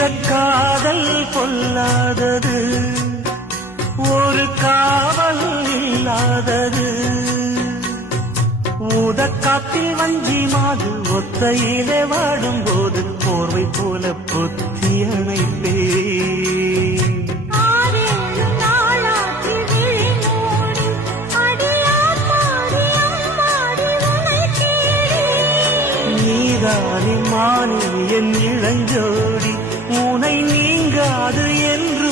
இந்த காதல் பொல்லாதது, ஒரு காவல் இல்லாதது. ஊதக்காத்தில் வஞ்சி மாது ஒத்தையிலே வாடும்போது போர்வை போல பொத்தி அணைப்பே. நீதானி மானி என் இளஞ்சோடி, உனை நீங்காது என்று